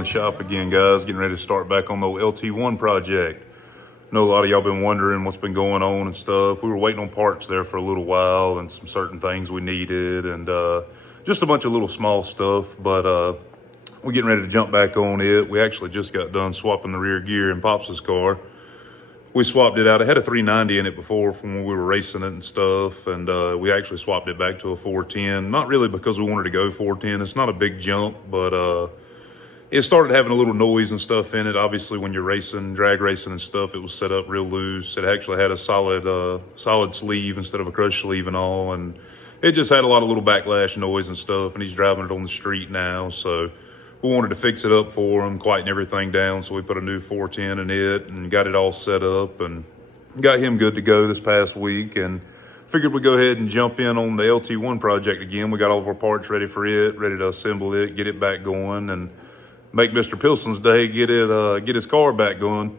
the shop again, guys. Getting ready to start back on the LT1 project. I know a lot of y'all been wondering what's been going on and stuff. We were waiting on parts there for a little while and some certain things we needed and just a bunch of little small stuff, but we're getting ready to jump back on it. We actually just got done swapping the rear gear in Pops' car. We swapped it out. It had a 390 in it before from when we were racing it and stuff, and we actually swapped it back to a 410. Not really because we wanted to go 410. It's not a big jump, but it started having a little noise and stuff in it. Obviously, when you're racing, drag racing and stuff, it was set up real loose. It actually had a solid sleeve instead of a crush sleeve and all, and it just had a lot of little backlash noise and stuff, and he's driving it on the street now, so we wanted to fix it up for him, quieten everything down, so we put a new 410 in it and got it all set up and got him good to go this past week, and figured we'd go ahead and jump in on the LT1 project again. We got all of our parts ready for it, ready to assemble it, get it back going, and make Mr. Pilson's day, get his car back going,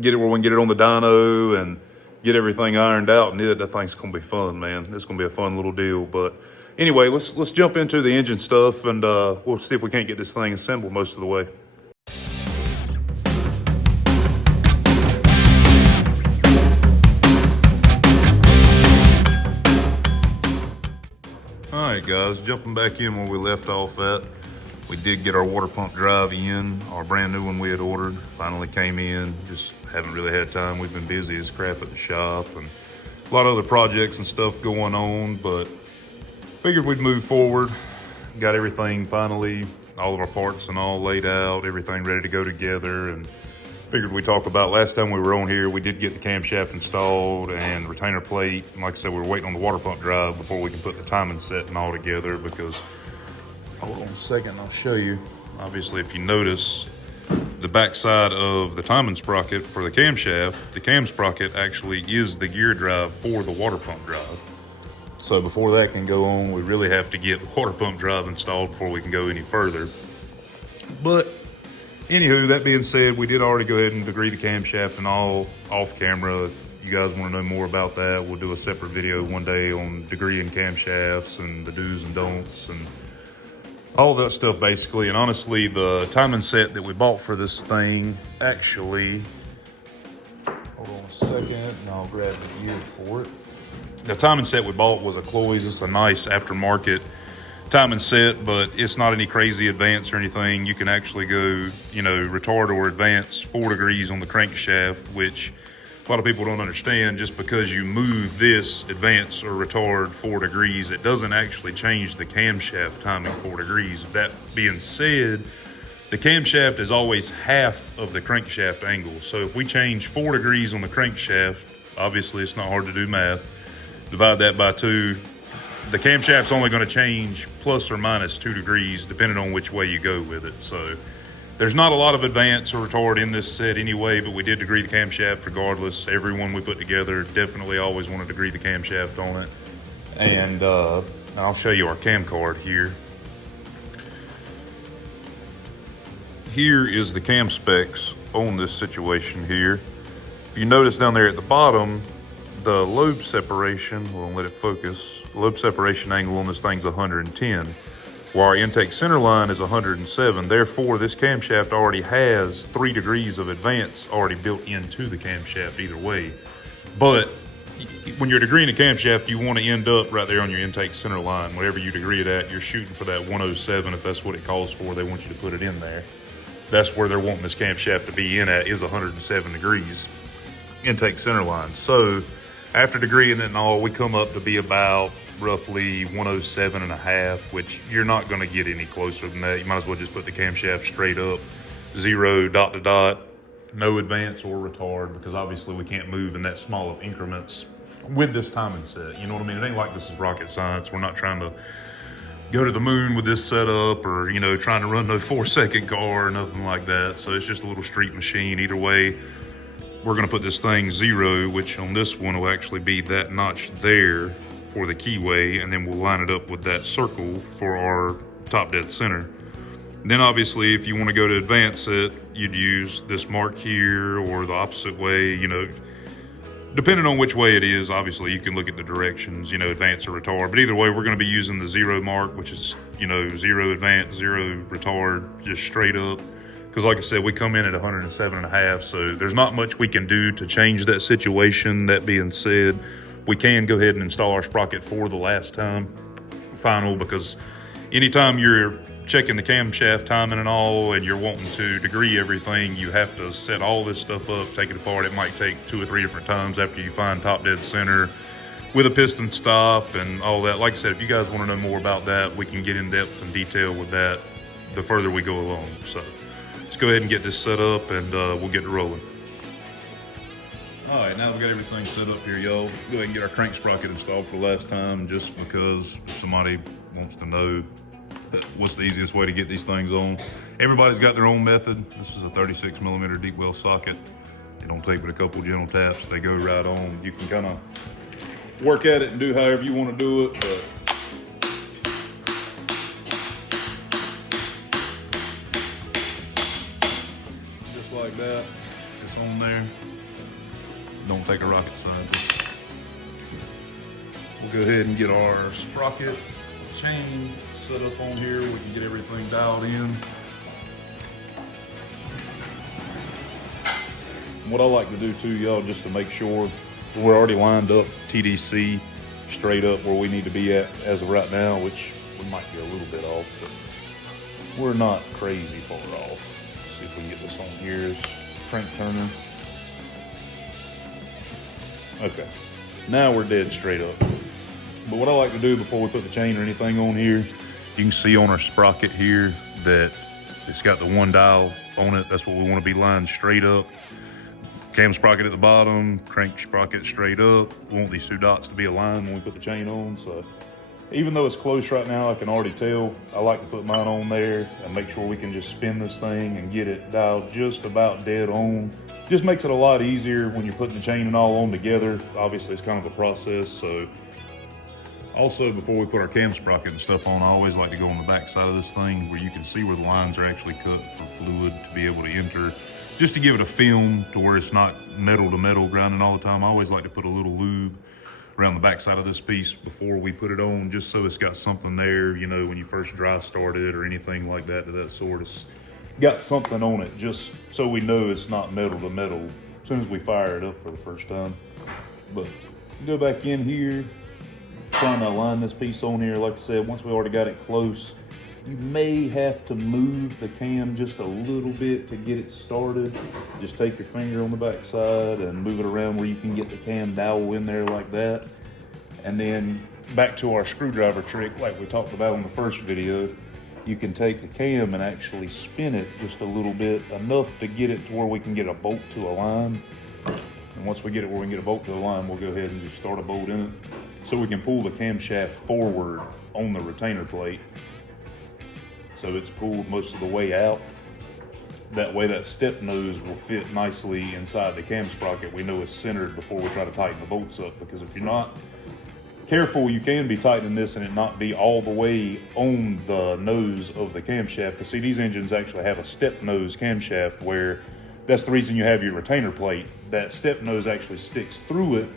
get it where we can get it on the dyno and get everything ironed out, and that thing's gonna be fun, man. It's gonna be a fun little deal. But anyway, let's jump into the engine stuff, and we'll see if we can't get this thing assembled most of the way. All right, guys, jumping back in where we left off at. We did get our water pump drive in, our brand new one we had ordered. Finally came in, just haven't really had time. We've been busy as crap at the shop and a lot of other projects and stuff going on, but figured we'd move forward. Got everything finally, all of our parts and all laid out, everything ready to go together, and figured we'd talk about last time we were on here. We did get the camshaft installed and retainer plate. And like I said, we were waiting on the water pump drive before we can put the timing set and all together, because hold on a second, I'll show you. Obviously, if you notice, the backside of the timing sprocket for the camshaft, the cam sprocket actually is the gear drive for the water pump drive. So before that can go on, we really have to get the water pump drive installed before we can go any further. But anywho, that being said, we did already go ahead and degree the camshaft and all off camera. If you guys want to know more about that, we'll do a separate video one day on degreeing camshafts and the do's and don'ts and all that stuff basically. And honestly, the timing set that we bought for this thing actually, hold on a second and I'll grab the gear for it. The timing set we bought was a Cloy's. It's a nice aftermarket timing set, but it's not any crazy advance or anything. You can actually go, retard or advance 4 degrees on the crankshaft, which a lot of people don't understand. Just because you move this advance or retard 4 degrees, it doesn't actually change the camshaft timing 4 degrees. That being said, the camshaft is always half of the crankshaft angle. So if we change 4 degrees on the crankshaft, obviously it's not hard to do math, divide that by 2, the camshaft's only going to change plus or minus 2 degrees depending on which way you go with it. So there's not a lot of advance or retard in this set anyway, but we did degree the camshaft regardless. Every one we put together, definitely always want to degree the camshaft on it. And I'll show you our cam card here. Here is the cam specs on this situation here. If you notice down there at the bottom, the lobe separation, we'll let it focus, lobe separation angle on this thing's 110, while our intake center line is 107. Therefore, this camshaft already has 3 degrees of advance already built into the camshaft either way. But when you're degreeing a camshaft, you want to end up right there on your intake center line. Whatever you degree it at, you're shooting for that 107 if that's what it calls for. They want you to put it in there. That's where they're wanting this camshaft to be in at, is 107 degrees intake center line. So after degreeing it and all, we come up to be about roughly 107 and a half, which you're not going to get any closer than that. You might as well just put the camshaft straight up, 0, dot to dot, no advance or retard, because obviously we can't move in that small of increments with this timing set. You know what I mean? It ain't like this is rocket science. We're not trying to go to the moon with this setup or, trying to run no 4-second car or nothing like that. So it's just a little street machine. Either way, we're going to put this thing 0, which on this one will actually be that notch there for the keyway, and then we'll line it up with that circle for our top dead center. Then obviously, if you want to go to advance it, you'd use this mark here or the opposite way. depending on which way it is, obviously you can look at the directions, you know, advance or retard. But either way, we're going to be using the 0 mark, which is, you know, 0 advance, 0 retard, just straight up. Because like I said, we come in at 107.5, so there's not much we can do to change that situation. That being said, we can go ahead and install our sprocket for the last time final, because anytime you're checking the camshaft timing and all, and you're wanting to degree everything, you have to set all this stuff up, take it apart. It might take 2 or 3 different times after you find top dead center with a piston stop and all that. Like I said, if you guys want to know more about that, we can get in depth and detail with that the further we go along. So let's go ahead and get this set up, and we'll get it rolling. All right, now we've got everything set up here, y'all. Go ahead and get our crank sprocket installed for the last time, just because if somebody wants to know what's the easiest way to get these things on. Everybody's got their own method. This is a 36mm deep well socket. They don't take but a couple gentle taps. They go right on. You can kind of work at it and do however you want to do it, but just like that, it's on there. Don't take a rocket scientist. We'll go ahead and get our sprocket chain set up on here. We can get everything dialed in. And what I like to do too, y'all, just to make sure we're already lined up TDC straight up where we need to be at as of right now, which we might be a little bit off, but we're not crazy far off. Let's see if we can get this on here. Is crank turner. Okay, now we're dead straight up. But what I like to do before we put the chain or anything on here, you can see on our sprocket here that it's got the 1 dial on it. That's what we want to be lined straight up. Cam sprocket at the bottom, crank sprocket straight up. We want these 2 dots to be aligned when we put the chain on. So even though it's close right now, I can already tell. I like to put mine on there and make sure we can just spin this thing and get it dialed just about dead on. Just makes it a lot easier when you're putting the chain and all on together. Obviously, it's kind of a process. So also, before we put our cam sprocket and stuff on, I always like to go on the back side of this thing where you can see where the lines are actually cut for fluid to be able to enter, just to give it a film to where it's not metal to metal grinding all the time. I always like to put a little lube around the back side of this piece before we put it on, just so it's got something there, you know, when you first dry start it or anything like that to that sort. It's got something on it just so we know it's not metal to metal as soon as we fire it up for the first time. But go back in here, trying to align this piece on here. Like I said, once we already got it close, you may have to move the cam just a little bit to get it started. Just take your finger on the back side and move it around where you can get the cam dowel in there like that. And then back to our screwdriver trick, like we talked about in the first video, you can take the cam and actually spin it just a little bit, enough to get it to where we can get a bolt to align. And once we get it where we can get a bolt to align, we'll go ahead and just start a bolt in it, so we can pull the camshaft forward on the retainer plate. So it's pulled most of the way out. That way that step nose will fit nicely inside the cam sprocket. We know it's centered before we try to tighten the bolts up, because if you're not careful, you can be tightening this and it not be all the way on the nose of the camshaft. Because see, these engines actually have a step nose camshaft, where that's the reason you have your retainer plate. That step nose actually sticks through it,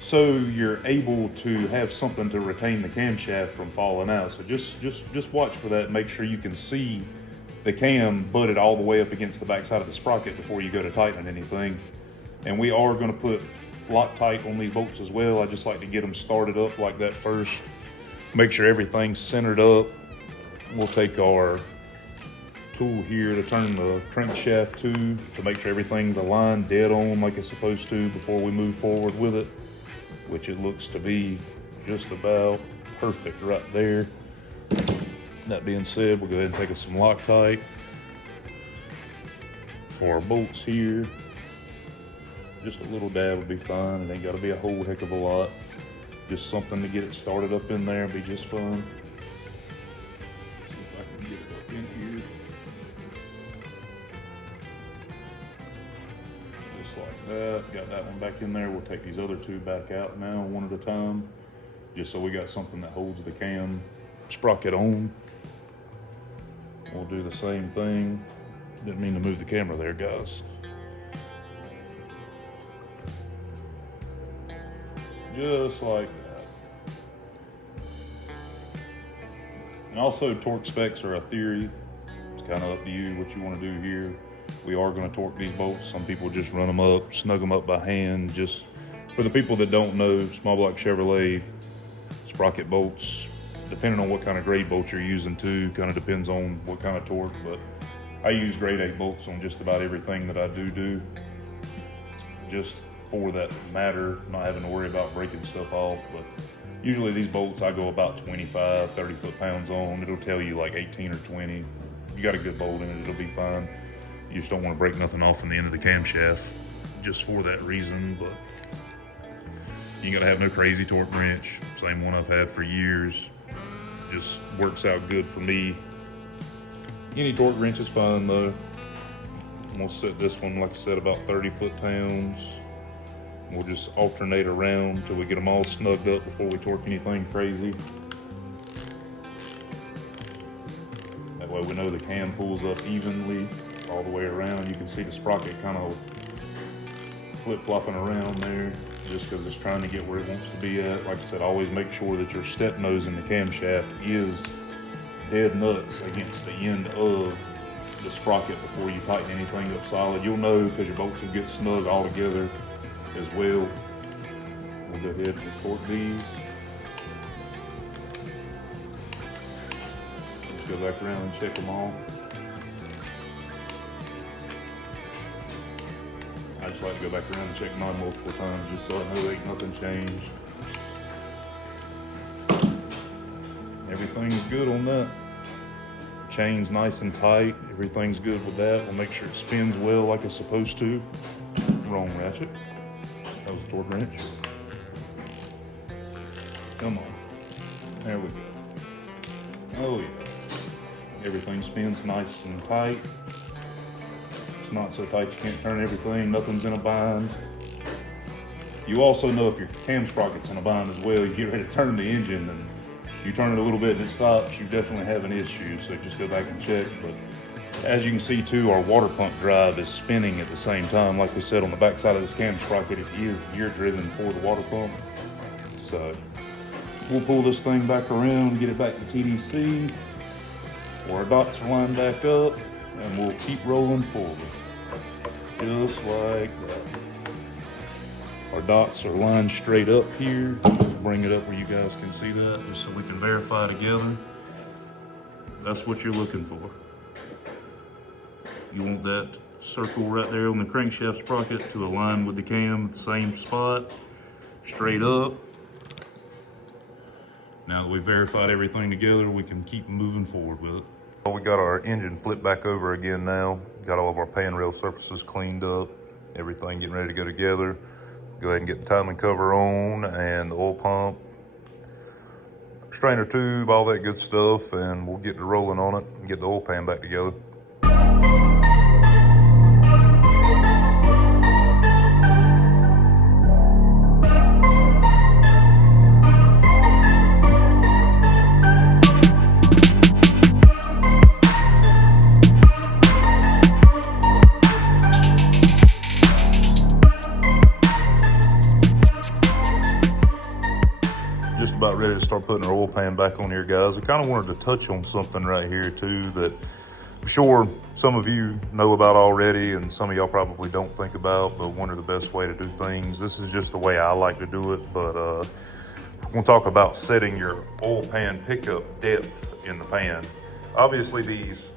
so you're able to have something to retain the camshaft from falling out. So just watch for that. Make sure you can see the cam butted all the way up against the back side of the sprocket before you go to tighten anything. And we are going to put Loctite on these bolts as well. I just like to get them started up like that first. Make sure everything's centered up. We'll take our tool here to turn the crankshaft to make sure everything's aligned dead on like it's supposed to before we move forward with it, which it looks to be just about perfect right there. That being said, we'll go ahead and take us some Loctite for our bolts here. Just a little dab would be fine. It ain't got to be a whole heck of a lot. Just something to get it started up in there and be just fun. See if I can get it up in here. Just like that. Got that one back in there. We'll take these other 2 back out now, one at a time, just so we got something that holds the cam sprocket on. We'll do the same thing. Didn't mean to move the camera there, guys. just like that. And also, torque specs are a theory. It's kind of up to you what you want to do here. We are going to torque these bolts. Some people just run them up, snug them up by hand. Just for the people that don't know, small block Chevrolet sprocket bolts, depending on what kind of grade bolt you're using too, kind of depends on what kind of torque, but I use grade 8 bolts on just about everything that I do, just for that matter, not having to worry about breaking stuff off. But usually these bolts I go about 25, 30 foot-pounds on. It'll tell you like 18 or 20. You got a good bolt in it, it'll be fine. You just don't want to break nothing off from the end of the camshaft just for that reason. But you gotta have no crazy torque wrench. Same one I've had for years. Just works out good for me. Any torque wrench is fine though. I'm gonna set this one, like I said, about 30 foot-pounds. We'll just alternate around till we get them all snugged up before we torque anything crazy. That way we know the cam pulls up evenly all the way around. You can see the sprocket kind of flip-flopping around there just because it's trying to get where it wants to be at. Like I said, always make sure that your step nose in the camshaft is dead nuts against the end of the sprocket before you tighten anything up solid. You'll know because your bolts will get snug all together as well. We'll go ahead and torque these. Let's go back around and check them all. I just like to go back around and check mine multiple times just so I know ain't nothing changed. Everything's good on that. Chain's nice and tight. Everything's good with that. We'll make sure it spins well like it's supposed to. Wrong ratchet. That was a torque wrench. Come on. There we go. Oh yeah. Everything spins nice and tight. It's not so tight you can't turn everything. Nothing's in a bind. You also know if your cam sprocket's in a bind as well. You get ready to turn the engine and you turn it a little bit and it stops, you definitely have an issue. So just go back and check. But as you can see too, our water pump drive is spinning at the same time. Like we said, on the back side of this cam sprocket, it is gear driven for the water pump. So we'll pull this thing back around, get it back to TDC, where our dots are lined back up, and we'll keep rolling forward. Just like that. Our dots are lined straight up here. Just bring it up where you guys can see that, just so we can verify together. That's what you're looking for. You want that circle right there on the crankshaft sprocket to align with the cam at the same spot, straight up. Now that we've verified everything together, we can keep moving forward with it. Well, we got our engine flipped back over again now. Got all of our pan rail surfaces cleaned up. Everything getting ready to go together. Go ahead and get the timing cover on and the oil pump, strainer tube, all that good stuff, and we'll get to rolling on it and get the oil pan back together. About ready to start putting our oil pan back on here, guys. I kind of wanted to touch on something right here too that I'm sure some of you know about already and some of y'all probably don't think about, but one of the best way to do things. This is just the way I like to do it, but we're gonna talk about setting your oil pan pickup depth in the pan. Obviously these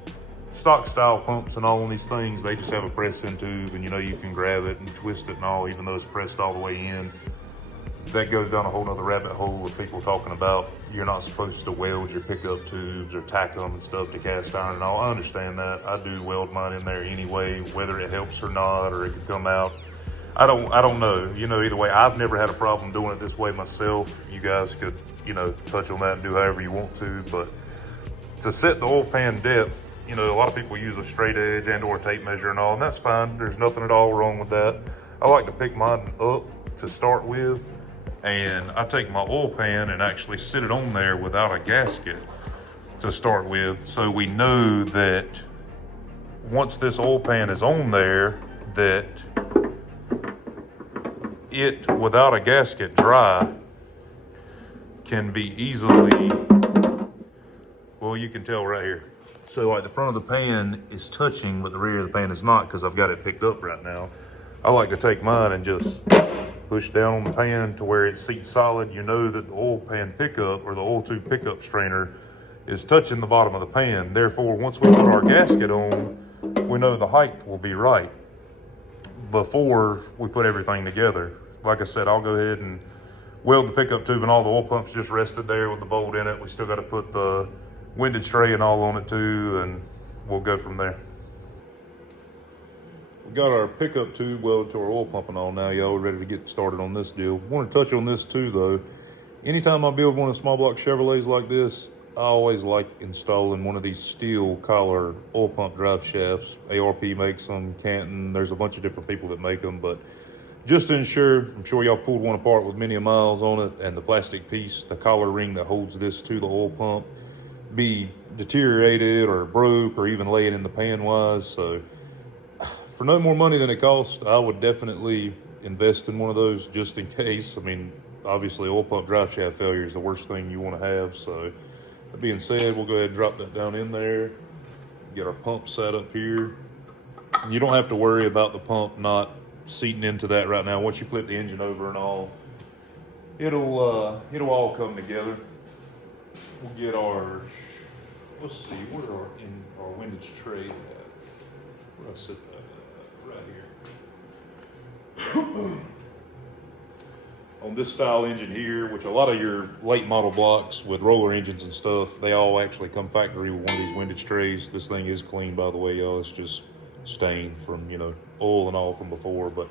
stock style pumps and all on these things, they just have a press-in tube and you know you can grab it and twist it and all, even though it's pressed all the way in. That goes down a whole nother rabbit hole with people talking about you're not supposed to weld your pickup tubes or tack them and stuff to cast iron and all. I understand that. I do weld mine in there anyway, whether it helps or not, or it could come out. I don't know. You know, either way, I've never had a problem doing it this way myself. You guys could, you know, touch on that and do however you want to, but to set the oil pan depth, you know, a lot of people use a straight edge and or tape measure and all, and that's fine. There's nothing at all wrong with that. I like to pick mine up to start with. And I take my oil pan and actually sit it on there without a gasket to start with. So we know that once this oil pan is on there, that it, without a gasket dry, can be easily, well, you can tell right here. So like the front of the pan is touching, but the rear of the pan is not, because I've got it picked up right now. I like to take mine and just push down on the pan to where it seats solid. You know that the oil pan pickup, or the oil tube pickup strainer, is touching the bottom of the pan. Therefore, once we put our gasket on, we know the height will be right before we put everything together. Like I said, I'll go ahead and weld the pickup tube, and all the oil pumps just rested there with the bolt in it. We still got to put the windage tray and all on it too, and we'll go from there. We got our pickup tube welded to our oil pump and all now, y'all. We're ready to get started on this deal. Want to touch on this too, though. Anytime I build one of the small block Chevrolets like this, I always like installing one of these steel collar oil pump drive shafts. ARP makes them, Canton, there's a bunch of different people that make them, but just to ensure, I'm sure y'all pulled one apart with many miles on it, and the plastic piece, the collar ring that holds this to the oil pump, be deteriorated or broke or even laying in the pan wise. So for no more money than it costs, I would definitely invest in one of those just in case. I mean, obviously oil pump drive shaft failure is the worst thing you want to have. So that being said, we'll go ahead and drop that down in there. Get our pump set up here. You don't have to worry about the pump not seating into that right now. Once you flip the engine over and all, it'll all come together. We'll get our, let's see, where are our windage tray at? Where I set that at? Right here. On this style engine here, which a lot of your late model blocks with roller engines and stuff, they all actually come factory with one of these windage trays. This thing is clean, by the way, y'all. It's just stained from, you know, oil and all from before, but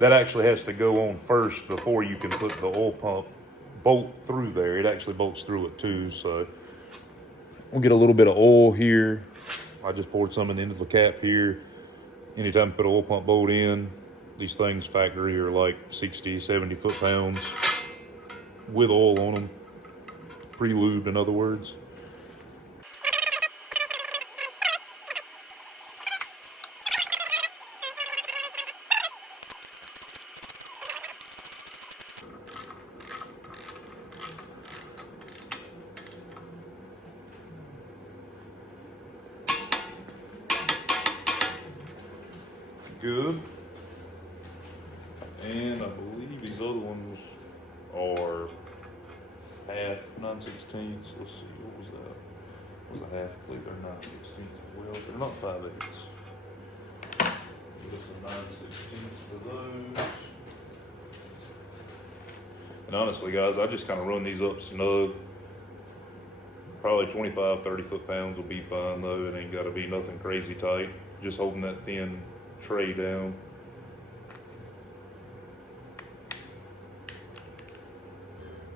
that actually has to go on first before you can put the oil pump bolt through there. It actually bolts through it too. So we'll get a little bit of oil here. I just poured some into the cap here. Anytime you put an oil pump bolt in, these things factory are like 60, 70 foot-pounds with oil on them, pre-lubed in other words. Good. And I believe these other ones are half 9/16. Let's see, what was that? What was a half? I believe they're 9/16 as well. They're not 5/8. Give us a 9/16 for those. And honestly, guys, I just kind of run these up snug. Probably 25, 30 foot-pounds will be fine, though. It ain't got to be nothing crazy tight. Just holding that thin tray down.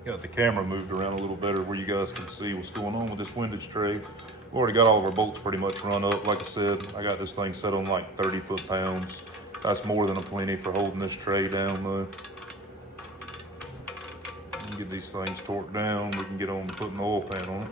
Got the camera moved around a little better where you guys can see what's going on with this windage tray. We've already got all of our bolts pretty much run up. Like I said, I got this thing set on like 30 foot-pounds. That's more than a plenty for holding this tray down, though. Get these things torqued down. We can get on putting the oil pan on it.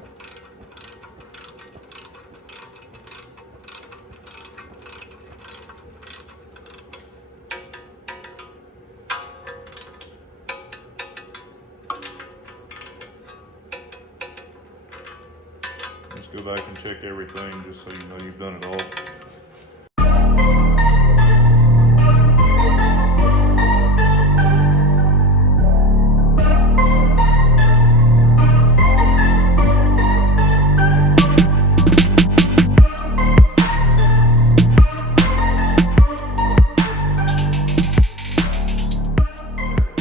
Let's go back and check everything just so you know you've done it all.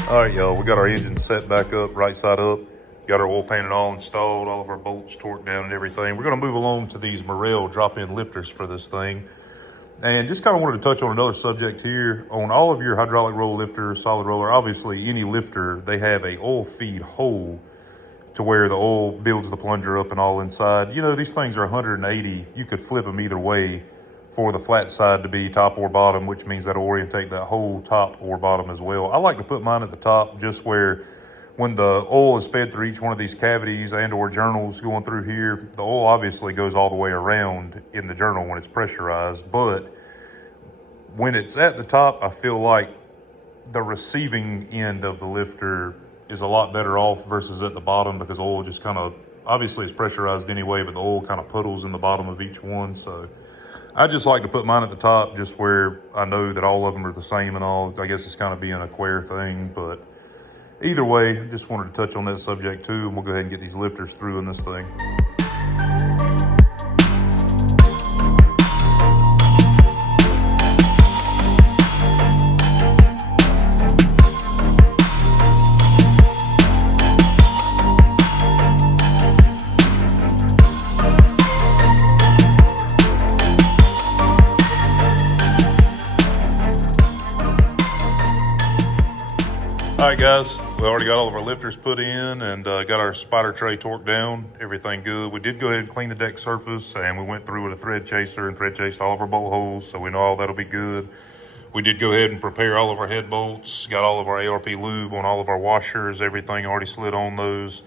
All right, y'all, we got our engine set back up, right side up. Got our oil pan and all installed, all of our bolts torqued down and everything. We're gonna move along to these Morel drop-in lifters for this thing. And just kind of wanted to touch on another subject here. On all of your hydraulic roller lifters, solid roller, obviously any lifter, they have a oil feed hole to where the oil builds the plunger up and all inside. You know, these things are 180. You could flip them either way for the flat side to be top or bottom, which means that'll orientate that whole top or bottom as well. I like to put mine at the top just where when the oil is fed through each one of these cavities and or journals going through here, the oil obviously goes all the way around in the journal when it's pressurized, but when it's at the top, I feel like the receiving end of the lifter is a lot better off versus at the bottom, because oil just kind of, obviously it's pressurized anyway, but the oil kind of puddles in the bottom of each one. So I just like to put mine at the top, just where I know that all of them are the same and all. I guess it's kind of being a queer thing, but either way, just wanted to touch on that subject too, and we'll go ahead and get these lifters through in this thing. All right, guys, we already got all of our lifters put in and got our spider tray torqued down. Everything good. We did go ahead and clean the deck surface, and we went through with a thread chaser and thread chased all of our bolt holes, so we know all that'll be good. We did go ahead and prepare all of our head bolts, got all of our ARP lube on all of our washers, everything already slid on those.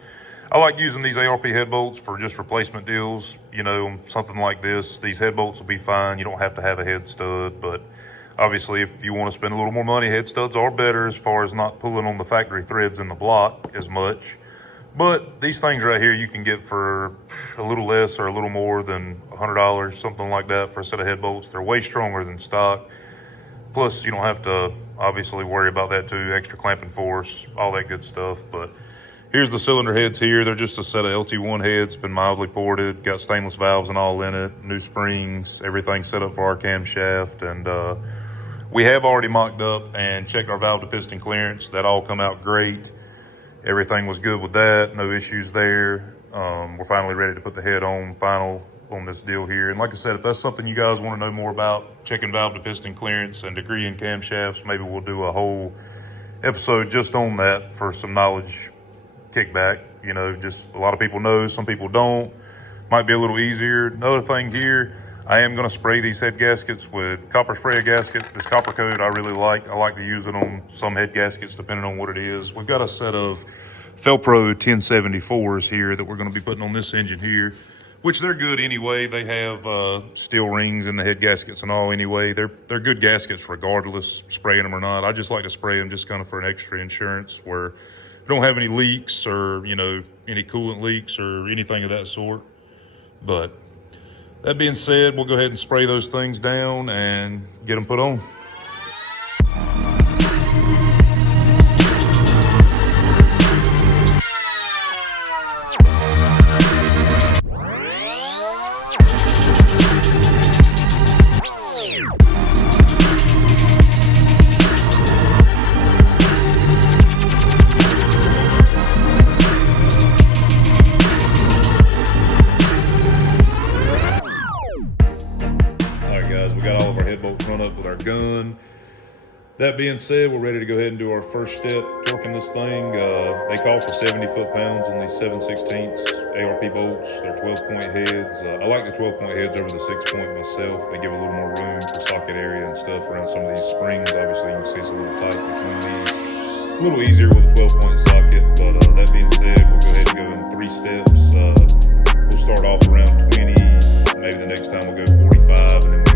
I like using these ARP head bolts for just replacement deals. You know, something like this, these head bolts will be fine. You don't have to have a head stud, but obviously, if you want to spend a little more money, head studs are better as far as not pulling on the factory threads in the block as much. But these things right here you can get for a little less or a little more than $100, something like that, for a set of head bolts. They're way stronger than stock. Plus, you don't have to obviously worry about that too, extra clamping force, all that good stuff. But here's the cylinder heads here. They're just a set of LT1 heads, been mildly ported, got stainless valves and all in it, new springs, everything set up for our camshaft. And we have already mocked up and checked our valve to piston clearance. That all come out great. Everything was good with that, no issues there. We're finally ready to put the head on final on this deal here. And like I said, if that's something you guys want to know more about, checking valve to piston clearance and degree in camshafts, maybe we'll do a whole episode just on that for some knowledge kickback. You know, just a lot of people know, some people don't. Might be a little easier. Another thing here, I am going to spray these head gaskets with copper spray gasket. This copper coat I really like. I like to use it on some head gaskets depending on what it is. We've got a set of Felpro 1074s here that we're going to be putting on this engine here, which they're good anyway. They have steel rings in the head gaskets and all anyway. They're good gaskets regardless, spraying them or not. I just like to spray them just kind of for an extra insurance, where we don't have any leaks or, you know, any coolant leaks or anything of that sort. But that being said, we'll go ahead and spray those things down and get them put on. Run up with our gun. That being said, we're ready to go ahead and do our first step torquing this thing. They call for 70 foot-pounds on these 7/16 ARP bolts. They're 12-point heads. I like the 12-point heads over the 6-point myself. They give a little more room for socket area and stuff around some of these springs. Obviously, you can see it's a little tight between these. A little easier with a 12-point socket, but that being said, we'll go ahead and go in 3 steps. We'll start off around 20. Maybe the next time we'll go 45, and then